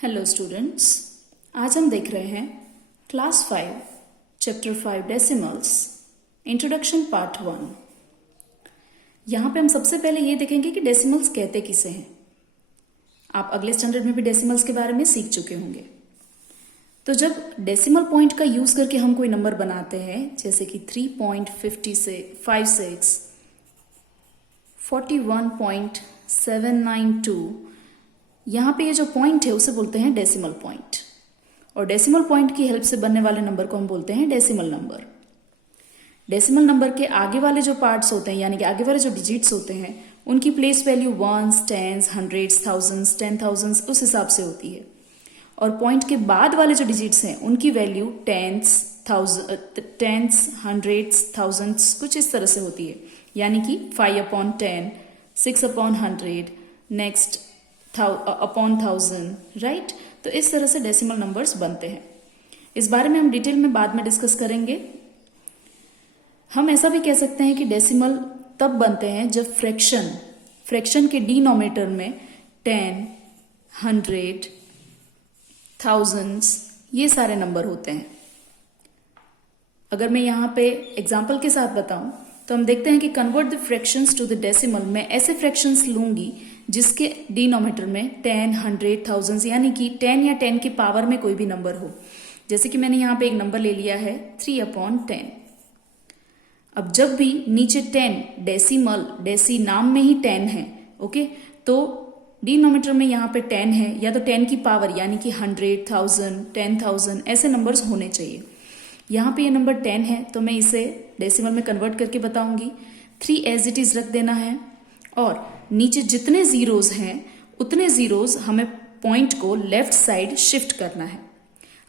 Hello students, आज हम देख रहे हैं class 5 chapter 5 decimals introduction part 1। यहाँ पे हम सबसे पहले ये देखेंगे कि डेसिमल्स कहते किसे हैं। आप अगले स्टैंडर्ड में भी डेसिमल्स के बारे में सीख चुके होंगे। तो जब डेसिमल पॉइंट का यूज करके हम कोई नंबर बनाते हैं जैसे कि 3.56 41.792, यहाँ पे ये जो पॉइंट है उसे बोलते हैं डेसिमल पॉइंट, और डेसिमल पॉइंट की हेल्प से बनने वाले नंबर को हम बोलते हैं डेसिमल नंबर। डेसिमल नंबर के आगे वाले जो पार्ट्स होते हैं यानी कि आगे वाले जो डिजिट्स होते हैं उनकी place value ones, tens, hundreds, thousands, 10,000 उस हिसाब से होती है, और पॉइंट के बाद वाले जो डिजिट्स हैं उनकी वैल्यू टेंस, हंड्रेड्स, थाउजेंड्स कुछ इस तरह से होती है, यानी कि 5/10, 6/100, नेक्स्ट अपॉन 1000, राइट। तो इस तरह से डेसिमल नंबर्स बनते हैं। इस बारे में हम डिटेल में बाद में डिस्कस करेंगे। हम ऐसा भी कह सकते हैं कि डेसिमल तब बनते हैं जब फ्रैक्शन के डिनोमिनेटर में 10, 100, थाउजेंड्स ये सारे नंबर होते हैं। अगर मैं यहाँ पे एग्जाम्पल के साथ बताऊं तो हम देखते हैं कि convert the fractions to the decimal, मैं ऐसे फ्रैक्शंस लूंगी जिसके डिनोमिनेटर में 10, 100, थाउजेंड्स यानी कि 10 या 10 की पावर में कोई भी नंबर हो। जैसे कि मैंने यहाँ पे एक नंबर ले लिया है 3/10। अब जब भी नीचे 10 डेसी नाम में ही 10 है, ओके, तो डिनोमिनेटर में यहाँ पे 10 है या तो 10 की पावर यानी कि 100, 1000, 10,000 ऐसे नंबर्स होने चाहिए। यहाँ पे ये नंबर 10 है तो मैं इसे डेसिमल में कन्वर्ट करके बताऊंगी। 3 एज इट इज रख देना है, और नीचे जितने जीरोज हैं उतने जीरोज हमें पॉइंट को लेफ्ट साइड शिफ्ट करना है।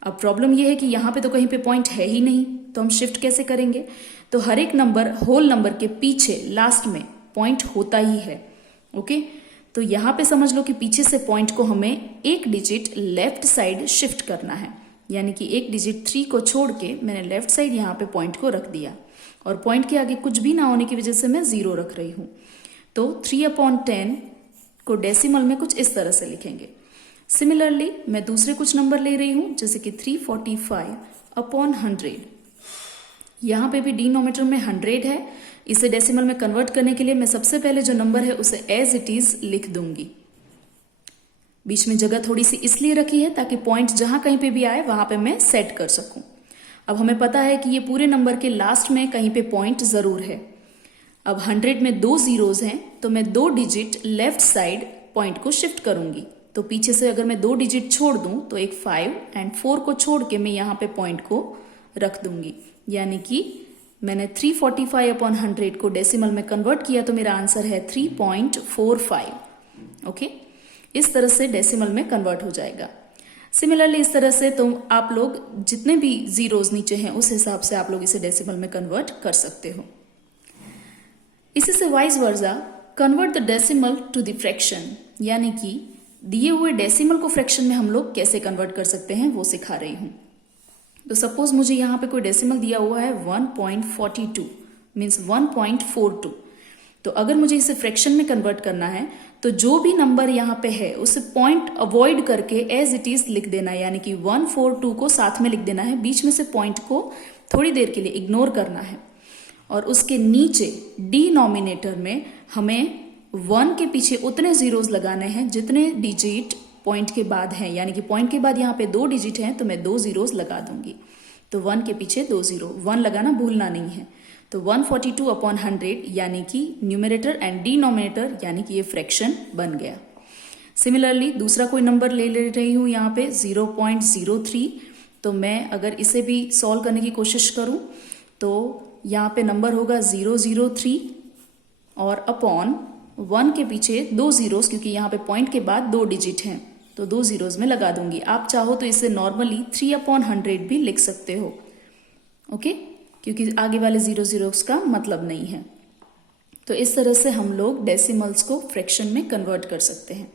अब प्रॉब्लम यह है कि यहाँ पे तो कहीं पे पॉइंट है ही नहीं, तो हम शिफ्ट कैसे करेंगे। तो हर एक नंबर होल नंबर के पीछे लास्ट में पॉइंट होता ही है, ओके। तो यहाँ पे समझ लो कि पीछे से पॉइंट को हमें एक डिजिट लेफ्ट साइड शिफ्ट करना है, यानी कि एक डिजिट 3 को छोड़ के मैंने लेफ्ट साइड यहाँ पे पॉइंट को रख दिया, और पॉइंट के आगे कुछ भी ना होने की वजह से मैं 0 रख रही हूं। तो 3/10 को डेसिमल में कुछ इस तरह से लिखेंगे। सिमिलरली मैं दूसरे कुछ नंबर ले रही हूं जैसे कि 345/100। यहां पे भी डिनोमिनेटर में 100 है। इसे डेसिमल में कन्वर्ट करने के लिए मैं सबसे पहले जो नंबर है उसे एज इट इज लिख दूंगी। बीच में जगह थोड़ी सी इसलिए रखी है ताकि पॉइंट जहां कहीं पे भी आए वहां पे मैं सेट कर सकूं। अब हमें पता है कि ये पूरे नंबर के लास्ट में कहीं पे पॉइंट जरूर है। अब 100 में 2 जीरोज हैं तो मैं 2 डिजिट लेफ्ट साइड पॉइंट को शिफ्ट करूंगी। तो पीछे से अगर मैं 2 डिजिट छोड़ दूं तो एक 5 एंड 4 को छोड़ के मैं यहाँ पे पॉइंट को रख दूंगी, यानी कि मैंने 345/100 को डेसिमल में कन्वर्ट किया तो मेरा आंसर है 3.45, ओके। इस तरह से डेसिमल में कन्वर्ट हो जाएगा। सिमिलरली इस तरह से तो आप लोग जितने भी जीरोज नीचे हैं उस हिसाब से आप लोग इसे डेसिमल में कन्वर्ट कर सकते हो। इसी से vice versa convert the decimal to the fraction, यानी कि दिए हुए डेसिमल को फ्रैक्शन में हम लोग कैसे कन्वर्ट कर सकते हैं वो सिखा रही हूं। तो सपोज मुझे यहाँ पे कोई डेसिमल दिया हुआ है 1.42 मीन्स 1.42। तो अगर मुझे इसे फ्रैक्शन में कन्वर्ट करना है तो जो भी नंबर यहाँ पे है उसे पॉइंट अवॉइड करके एज इट इज लिख देना है, यानी कि 142 को साथ में लिख देना है, बीच में से पॉइंट को थोड़ी देर के लिए इग्नोर करना है, और उसके नीचे डिनोमिनेटर में हमें 1 के पीछे उतने जीरोज लगाने हैं जितने डिजिट पॉइंट के बाद हैं, यानी कि पॉइंट के बाद यहाँ पे 2 डिजिट हैं तो मैं 2 जीरोज लगा दूंगी। तो 1 के पीछे 2 जीरो, 1 लगाना भूलना नहीं है। तो 142/100 यानी कि न्यूमरेटर एंड डिनोमिनेटर यानी कि ये फ्रैक्शन बन गया। सिमिलरली दूसरा कोई नंबर ले रही हूं यहाँ पे 0.03। तो मैं अगर इसे भी सॉल्व करने की कोशिश करूं तो यहाँ पे नंबर होगा 003 और अपॉन 1 के पीछे 2 जीरोस, क्योंकि यहाँ पे पॉइंट के बाद 2 डिजिट हैं तो 2 जीरोस में लगा दूंगी। आप चाहो तो इसे नॉर्मली 3/100 भी लिख सकते हो, ओके, क्योंकि आगे वाले 0 जीरोस का मतलब नहीं है। तो इस तरह से हम लोग डेसिमल्स को फ्रैक्शन में कन्वर्ट कर सकते हैं।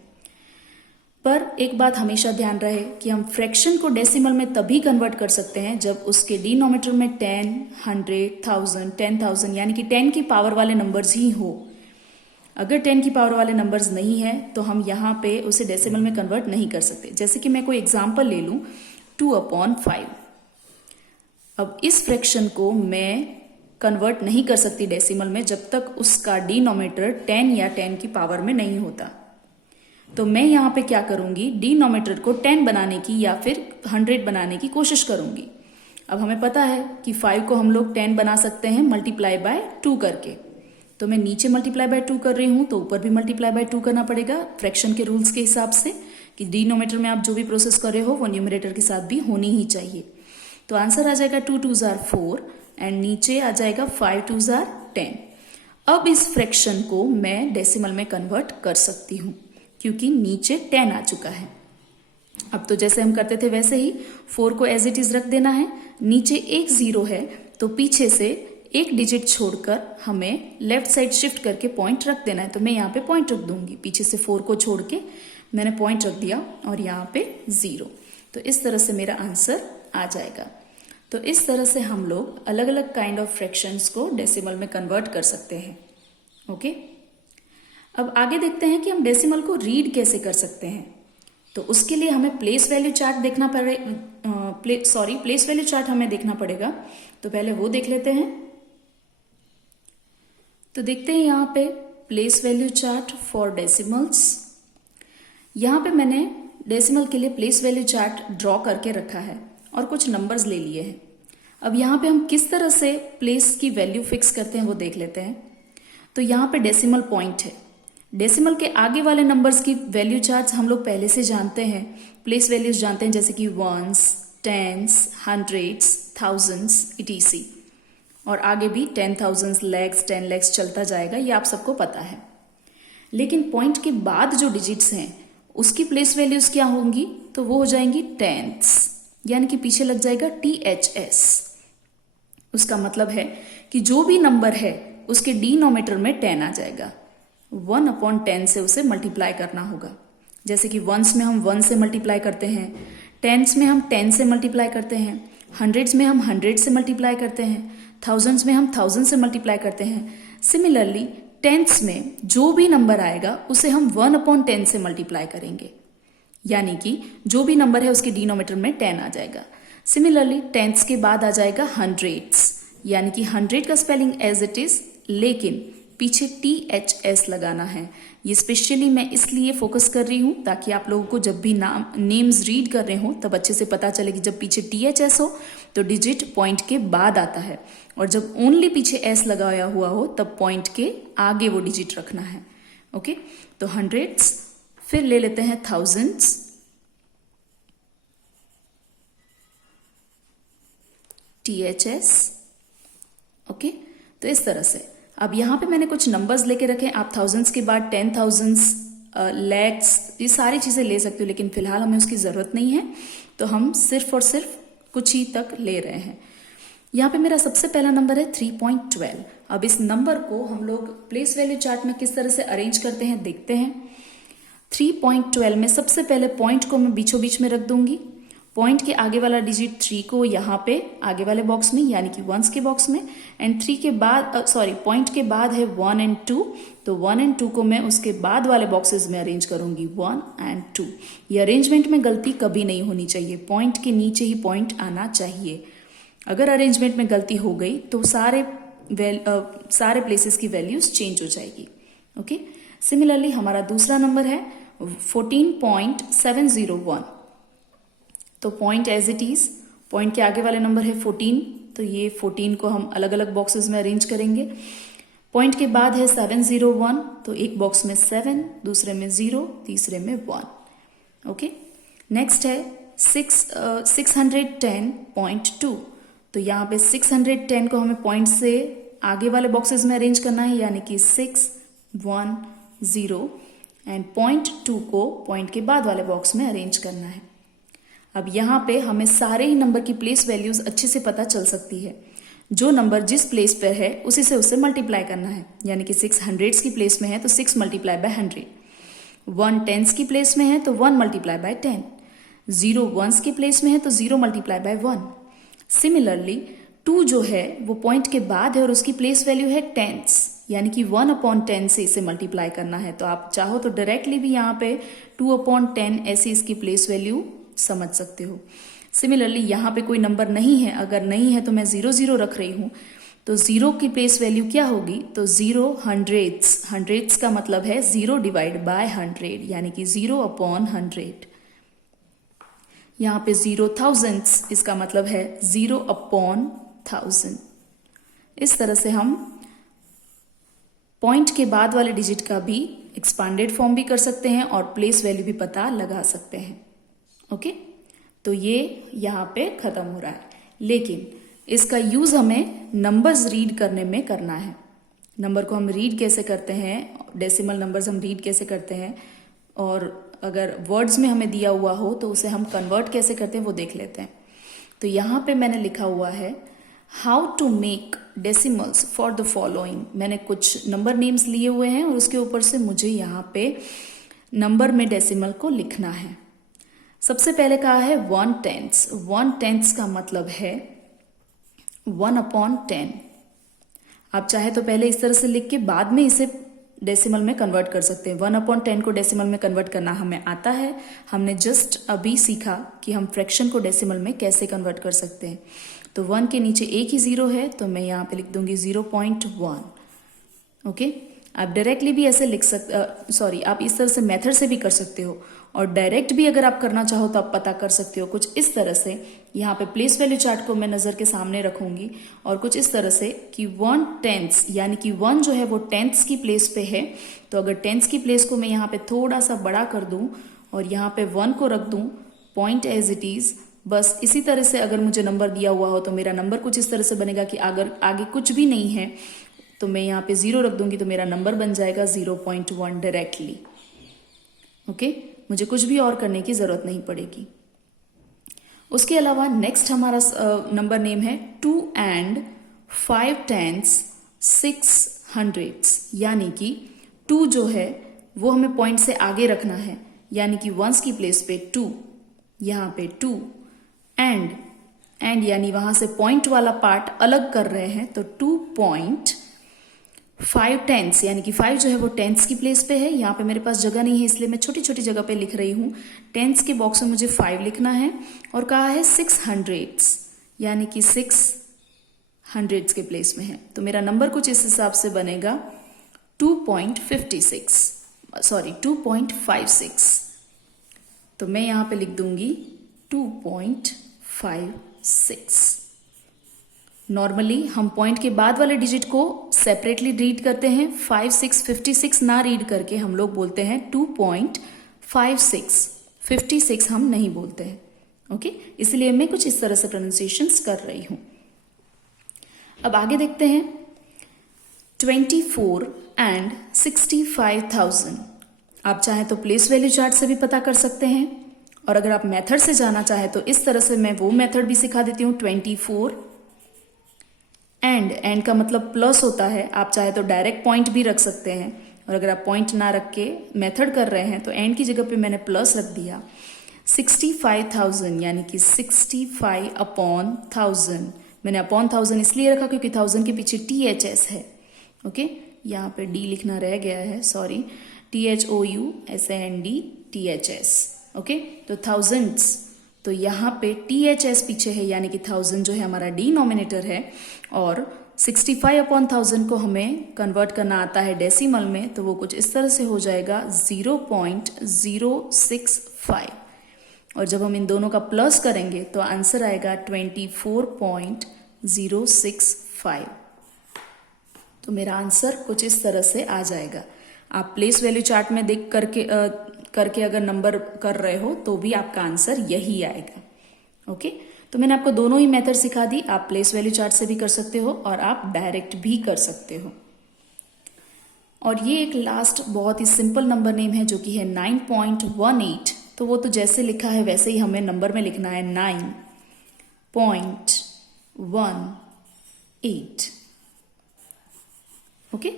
पर एक बात हमेशा ध्यान रहे कि हम फ्रैक्शन को डेसिमल में तभी कन्वर्ट कर सकते हैं जब उसके डिनोमिनेटर में 10, 100, 1000, 10,000 यानी कि 10 की पावर वाले नंबर्स ही हो। अगर 10 की पावर वाले नंबर्स नहीं है तो हम यहाँ पे उसे डेसिमल में कन्वर्ट नहीं कर सकते। जैसे कि मैं कोई एग्जाम्पल ले लूँ 2/5। अब इस फ्रैक्शन को मैं कन्वर्ट नहीं कर सकती डेसिमल में जब तक उसका डिनोमिनेटर 10 या 10 की पावर में नहीं होता। तो मैं यहाँ पे क्या करूंगी, डिनोमिनेटर को 10 बनाने की या फिर 100 बनाने की कोशिश करूंगी। अब हमें पता है कि 5 को हम लोग 10 बना सकते हैं मल्टीप्लाई बाय 2 करके। तो मैं नीचे मल्टीप्लाई बाय 2 कर रही हूं तो ऊपर भी मल्टीप्लाई बाय 2 करना पड़ेगा फ्रैक्शन के रूल्स के हिसाब से कि डिनोमिनेटर में आप जो भी प्रोसेस कर रहे हो वो न्यूमरेटर के साथ भी होनी ही चाहिए। तो आंसर आ जाएगा 2 2s are 4 एंड नीचे आ जाएगा 5 2s are 10। अब इस फ्रैक्शन को मैं डेसिमल में कन्वर्ट कर सकती हूँ क्योंकि नीचे 10 आ चुका है। अब तो जैसे हम करते थे वैसे ही 4 को एज इट इज रख देना है, नीचे एक 0 है तो पीछे से एक डिजिट छोड़कर हमें लेफ्ट साइड शिफ्ट करके पॉइंट रख देना है। तो मैं यहाँ पे पॉइंट रख दूंगी, पीछे से 4 को छोड़ के मैंने पॉइंट रख दिया और यहाँ पे 0। तो इस तरह से मेरा आंसर आ जाएगा। तो इस तरह से हम लोग अलग अलग काइंड ऑफ फ्रैक्शंस को डेसिमल में कन्वर्ट कर सकते हैं। ओके, अब आगे देखते हैं कि हम डेसिमल को रीड कैसे कर सकते हैं। तो उसके लिए हमें प्लेस वैल्यू चार्ट देखना प्लेस वैल्यू चार्ट हमें देखना पड़ेगा। तो पहले वो देख लेते हैं। तो देखते हैं यहाँ पे place value chart for decimals. यहाँ पे मैंने डेसिमल के लिए प्लेस वैल्यू चार्ट ड्रॉ करके रखा है और कुछ नंबर्स ले लिए हैं। अब यहाँ पे हम किस तरह से प्लेस की वैल्यू फिक्स करते हैं वो देख लेते हैं। तो यहाँ पे डेसिमल पॉइंट है, डेसिमल के आगे वाले नंबर्स की वैल्यू चार्ट्स हम लोग पहले से जानते हैं, प्लेस वैल्यूज जानते हैं जैसे कि ones, tens, hundreds, thousands etc। और आगे भी 10,000, लैक्स, 10 लैक्स चलता जाएगा, ये आप सबको पता है। लेकिन पॉइंट के बाद जो डिजिट्स हैं उसकी प्लेस वैल्यूज क्या होंगी, तो वो हो जाएंगी टेंथ्स, यानी कि पीछे लग जाएगा THS। उसका मतलब है कि जो भी नंबर है उसके डिनोमिनेटर में 10 आ जाएगा, 1/10 से उसे मल्टीप्लाई करना होगा। जैसे कि वंस में हम 1 से मल्टीप्लाई करते हैं, टेंस में हम 10 से मल्टीप्लाई करते हैं, हंड्रेड्स में हम 100 से मल्टीप्लाई करते हैं, थाउजेंड्स में हम 1000 से मल्टीप्लाई करते हैं। सिमिलरली टेंस में जो भी नंबर आएगा उसे हम 1/10 से मल्टीप्लाई करेंगे, यानी कि जो भी नंबर है उसके डिनोमिनेटर में 10 आ जाएगा। सिमिलरली टेंस के बाद आ जाएगा हंड्रेड्स, यानी कि 100 का स्पेलिंग एज इट इज, लेकिन पीछे THS लगाना है। ये स्पेशली मैं इसलिए फोकस कर रही हूं ताकि आप लोगों को जब भी नेम्स रीड कर रहे हो तब अच्छे से पता चले कि जब पीछे THS हो तो डिजिट पॉइंट के बाद आता है, और जब ओनली पीछे S लगाया हुआ हो तब पॉइंट के आगे वो डिजिट रखना है। ओके, तो हंड्रेड्स, फिर ले लेते हैं थाउजेंड्स, THS। ओके, तो इस तरह से अब यहाँ पे मैंने कुछ नंबर्स लेके रखे। आप थाउजेंड्स के बाद 10,000, लैक्स, ये सारी चीजें ले सकते हो, लेकिन फिलहाल हमें उसकी जरूरत नहीं है, तो हम सिर्फ और सिर्फ कुछ ही तक ले रहे हैं। यहाँ पे मेरा सबसे पहला नंबर है 3.12। अब इस नंबर को हम लोग प्लेस वैल्यू चार्ट में किस तरह से अरेंज करते हैं देखते हैं। 3.12 में सबसे पहले पॉइंट को मैं बीचों बीच में रख दूंगी, पॉइंट के आगे वाला डिजिट 3 को यहाँ पे आगे वाले बॉक्स में, यानी कि वंस के बॉक्स में, एंड 3 के बाद पॉइंट के बाद है 1 और 2, तो 1 और 2 को मैं उसके बाद वाले बॉक्सेस में अरेंज करूंगी 1 और 2। ये अरेंजमेंट में गलती कभी नहीं होनी चाहिए, पॉइंट के नीचे ही पॉइंट आना चाहिए। अगर अरेंजमेंट में गलती हो गई तो सारे प्लेसेस की वैल्यूज चेंज हो जाएगी। ओके, सिमिलरली हमारा दूसरा नंबर है 14.701। तो point as it is, point के आगे वाले नंबर है 14, तो ये 14 को हम अलग अलग बॉक्सेस में अरेंज करेंगे। पॉइंट के बाद है 701, तो एक बॉक्स में 7, दूसरे में 0, तीसरे में 1। ओके, नेक्स्ट है 610.2। तो यहाँ पे 610 को हमें पॉइंट से आगे वाले बॉक्सेस में अरेंज करना है, यानी कि 6 1 0, एंड पॉइंट 2 को पॉइंट के बाद वाले बॉक्स में अरेंज करना है। अब यहाँ पे हमें सारे ही नंबर की प्लेस वैल्यूज अच्छे से पता चल सकती है। जो नंबर जिस प्लेस पर है उसी से उससे मल्टीप्लाई करना है, यानी कि 6 हंड्रेड्स की प्लेस में है तो 6 मल्टीप्लाई बाय 100, 1 टेंस की प्लेस में है तो 1 मल्टीप्लाई बाय 10, 0 वंस की प्लेस में है तो 0 मल्टीप्लाई बाय 1। सिमिलरली 2 जो है वो पॉइंट के बाद है और उसकी प्लेस वैल्यू है टेंस, यानी कि 1/10 से इसे मल्टीप्लाई करना है। तो आप चाहो तो डायरेक्टली भी यहाँ पे 2/10 ऐसी इसकी प्लेस वैल्यू समझ सकते हो। सिमिलरली यहाँ पे कोई नंबर नहीं है, अगर नहीं है तो मैं 0 0 रख रही हूँ, तो 0 की प्लेस वैल्यू क्या होगी, तो 0 हंड्रेड्स, हंड्रेड्स का मतलब है 0 डिवाइड बाय 100, यानी कि 0/100। यहाँ पे 0 थाउजेंड्स, इसका मतलब है 0/1000। इस तरह से हम पॉइंट के बाद वाले डिजिट का भी एक्सपांडेड फॉर्म भी कर सकते हैं और प्लेस वैल्यू भी पता लगा सकते हैं। ओके, तो ये यहाँ पे खत्म हो रहा है, लेकिन इसका यूज हमें नंबर्स रीड करने में करना है। नंबर को हम रीड कैसे करते हैं, डेसिमल नंबर्स हम रीड कैसे करते हैं, और अगर वर्ड्स में हमें दिया हुआ हो तो उसे हम कन्वर्ट कैसे करते हैं वो देख लेते हैं। तो यहाँ पे मैंने लिखा हुआ है how to make decimals for the following. मैंने कुछ नंबर नेम्स लिए हुए हैं और उसके ऊपर से मुझे यहाँ पे नंबर में डेसिमल को लिखना है। सबसे पहले कहा है 1/10। 1/10 का मतलब है 1/10। आप चाहे तो पहले इस तरह से लिख के बाद में इसे डेसिमल में कन्वर्ट कर सकते हैं। 1/10 को डेसिमल में कन्वर्ट करना हमें आता है, हमने जस्ट अभी सीखा कि हम फ्रैक्शन को डेसिमल में कैसे कन्वर्ट कर सकते हैं। तो 1 के नीचे एक ही 0 है, तो मैं यहाँ पे लिख दूंगी 0.1। ओके, आप डायरेक्टली भी ऐसे लिख सकते, आप इस तरह से मेथड से भी कर सकते हो, और डायरेक्ट भी अगर आप करना चाहो तो आप पता कर सकते हो कुछ इस तरह से। यहाँ पे प्लेस वैल्यू चार्ट को मैं नजर के सामने रखूंगी और कुछ इस तरह से कि 1/10 यानी कि 1 जो है वो टेंथ्स की प्लेस पे है, तो अगर टेंथ्स की प्लेस को मैं यहाँ पे थोड़ा सा बड़ा कर दूं और यहाँ पे 1 को रख दूं, पॉइंट एज इट इज। बस इसी तरह से अगर मुझे नंबर दिया हुआ हो तो मेरा नंबर कुछ इस तरह से बनेगा कि अगर आगे कुछ भी नहीं है तो मैं यहाँ पे 0 रख दूंगी तो मेरा नंबर बन जाएगा 0.1 डायरेक्टली। ओके, मुझे कुछ भी और करने की जरूरत नहीं पड़ेगी। उसके अलावा नेक्स्ट हमारा नंबर नेम है 2 and 5/10 600, यानी कि 2 जो है वो हमें पॉइंट से आगे रखना है, यानी कि वंस की प्लेस पे 2, यहाँ पे 2 एंड यानी वहां से पॉइंट वाला पार्ट अलग कर रहे हैं, तो 2.5/10 यानी कि 5 जो है वो टेंथ्स की प्लेस पे है। यहाँ पे मेरे पास जगह नहीं है इसलिए मैं छोटी छोटी जगह पे लिख रही हूँ। टेंथ्स के बॉक्स में मुझे 5 लिखना है, और कहा है 600 यानी कि 600 के प्लेस में है, तो मेरा नंबर कुछ इस हिसाब से बनेगा 2.56। तो मैं यहाँ पे लिख दूंगी 2.56। नॉर्मली हम पॉइंट के बाद वाले डिजिट को सेपरेटली रीड करते हैं, 5 6 56 ना रीड करके हम लोग बोलते हैं 2.56। 56 हम नहीं बोलते हैं। ओके, इसलिए मैं कुछ इस तरह से प्रोनाउंसिएशंस कर रही हूं। अब आगे देखते हैं 24 and 65,000। आप चाहे तो प्लेस वैल्यू चार्ट से भी पता कर सकते हैं, और अगर आप मेथड से जाना चाहे तो इस तरह से मैं वो मेथड भी सिखा देती हूँ। 24 एंड का मतलब प्लस होता है, आप चाहे तो डायरेक्ट पॉइंट भी रख सकते हैं, और अगर आप पॉइंट ना रख के मेथड कर रहे हैं तो एंड की जगह पे मैंने प्लस रख दिया। 65,000 यानी कि 65/1000। मैंने अपॉन 1000 इसलिए रखा क्योंकि 1000 के पीछे THS है। ओके, यहाँ पे D लिखना रह गया है, सॉरी, THOUSAND ओके, तो थाउजेंड्स, तो यहाँ पे THS पीछे है यानी कि 1000 जो है हमारा डिनोमिनेटर है, और 65/1000 को हमें कन्वर्ट करना आता है डेसिमल में, तो वो कुछ इस तरह से हो जाएगा 0.065, और जब हम इन दोनों का प्लस करेंगे तो आंसर आएगा 24.065। तो मेरा आंसर कुछ इस तरह से आ जाएगा। आप प्लेस वैल्यू चार्ट में देख करके अगर नंबर कर रहे हो तो भी आपका आंसर यही आएगा। ओके, तो मैंने आपको दोनों ही मेथड सिखा दी। आप प्लेस वैल्यू चार्ट से भी कर सकते हो और आप डायरेक्ट भी कर सकते हो। और ये एक लास्ट बहुत ही सिंपल नंबर नेम है जो कि है 9.18। तो वो तो जैसे लिखा है वैसे ही हमें नंबर में लिखना है 9.18। ओके,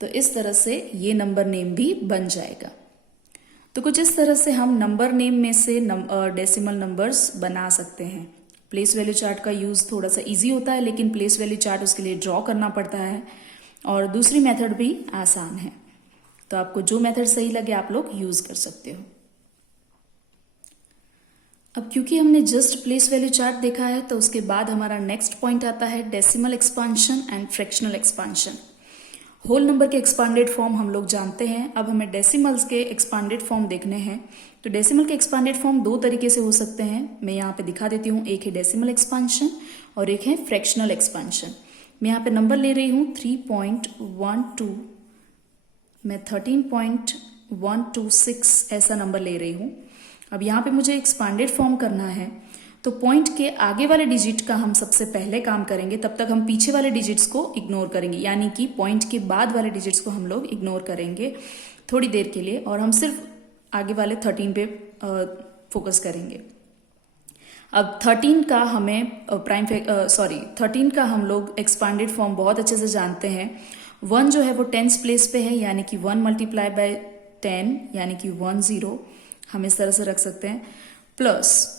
तो इस तरह से ये नंबर नेम भी बन जाएगा। तो कुछ इस तरह से हम नंबर नेम में से डेसिमल नंबर्स बना सकते हैं। प्लेस वैल्यू चार्ट का यूज़ थोड़ा सा इजी होता है, लेकिन प्लेस वैल्यू चार्ट उसके लिए ड्रॉ करना पड़ता है, और दूसरी मेथड भी आसान है। तो आपको जो मेथड सही लगे आप लोग यूज़ कर सकते हो। अब क्योंकि हमने जस्ट प्लेस वैल्यू चार्ट देखा है, तो उसके बाद हमारा नेक्स्ट पॉइंट आता है decimal expansion and fractional expansion. Whole number के एक्सपांडेड फॉर्म हम लोग जानते हैं, अब हमें डेसिमल्स के एक्सपांडेड फॉर्म देखने हैं। तो डेसिमल के एक्सपांडेड फॉर्म दो तरीके से हो सकते हैं, मैं यहाँ पे दिखा देती हूँ। एक है डेसिमल एक्सपांशन और एक है फ्रैक्शनल एक्सपांशन। मैं यहाँ पे नंबर ले रही हूँ 3.12, मैं 13.126 ऐसा नंबर ले रही हूँ। अब यहाँ पे मुझे एक्सपांडेड फॉर्म करना है, तो पॉइंट के आगे वाले डिजिट का हम सबसे पहले काम करेंगे, तब तक हम पीछे वाले डिजिट्स को इग्नोर करेंगे, यानी कि पॉइंट के बाद वाले डिजिट्स को हम लोग इग्नोर करेंगे थोड़ी देर के लिए, और हम सिर्फ आगे वाले 13 पे फोकस करेंगे। अब 13 का हमें 13 का हम लोग एक्सपांडेड फॉर्म बहुत अच्छे से जानते हैं। 1 जो है वो टेंस प्लेस पे है, यानी कि 1 मल्टीप्लाई बाय 10 यानी कि 10 हम इस तरह से रख सकते हैं, प्लस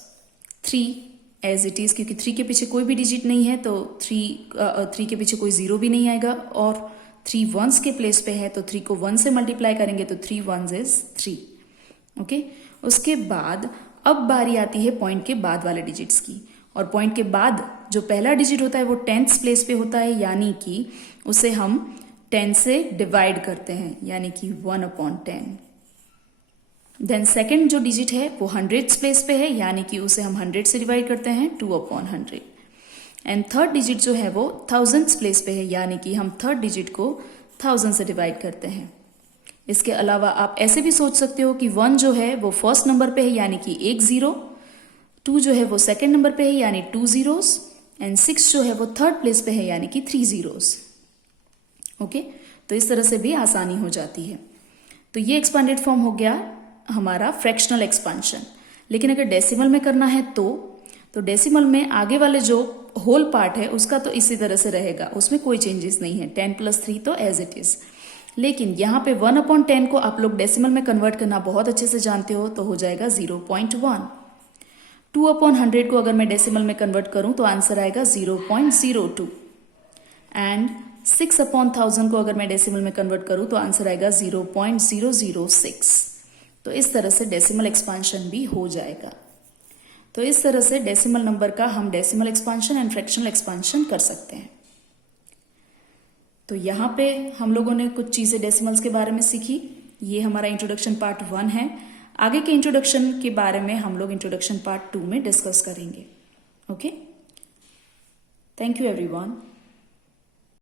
3 एज इट इज, क्योंकि 3 के पीछे कोई भी डिजिट नहीं है तो 3 के पीछे कोई 0 भी नहीं आएगा, और 3 वंस के प्लेस पे है तो 3 को 1 से मल्टीप्लाई करेंगे तो 3 1s इज 3। ओके, उसके बाद अब बारी आती है पॉइंट के बाद वाले डिजिट्स की, और पॉइंट के बाद जो पहला डिजिट होता है वो 10th प्लेस पे होता है, यानी कि उसे हम 10 से डिवाइड करते हैं, यानी कि 1/10। देन सेकेंड जो डिजिट है वो 100th प्लेस पे है, यानी कि उसे हम 100 से डिवाइड करते हैं 2/100। एंड थर्ड डिजिट जो है वो 1000th प्लेस पे है, यानी कि हम थर्ड डिजिट को 1000 से डिवाइड करते हैं। इसके अलावा आप ऐसे भी सोच सकते हो कि 1 जो है वो फर्स्ट नंबर पे है, यानी कि 1 0, 2 जो है वो सेकेंड नंबर पे है, यानी 2 zeros, एंड 6 जो है वो थर्ड प्लेस पे है, यानी कि 3 zeros। ओके, तो इस तरह से भी आसानी हो जाती है। तो ये एक्सपांडेड फॉर्म हो गया हमारा फ्रैक्शनल एक्सपांशन। लेकिन अगर डेसिमल में करना है तो डेसिमल में आगे वाले जो होल पार्ट है उसका तो इसी तरह से रहेगा, उसमें कोई चेंजेस नहीं है, 10 + 3 तो एज इट इज। लेकिन यहाँ पे 1/10 को आप लोग डेसिमल में कन्वर्ट करना बहुत अच्छे से जानते हो, तो हो जाएगा 0.1। 2/100 को अगर मैं डेसिमल में कन्वर्ट करूं तो आंसर आएगा 0.02, एंड 6/1000 को अगर मैं डेसिमल में कन्वर्ट करूं तो आंसर आएगा 0.006। तो इस तरह से डेसिमल एक्सपांशन भी हो जाएगा। तो इस तरह से डेसिमल नंबर का हम decimal expansion and fractional expansion कर सकते हैं। तो यहाँ पे हम लोगों ने कुछ चीजें डेसिमल्स के बारे में सीखी। ये हमारा इंट्रोडक्शन पार्ट 1 है। आगे के इंट्रोडक्शन के बारे में हम लोग इंट्रोडक्शन पार्ट 2 में डिस्कस करेंगे। Okay, thank you everyone.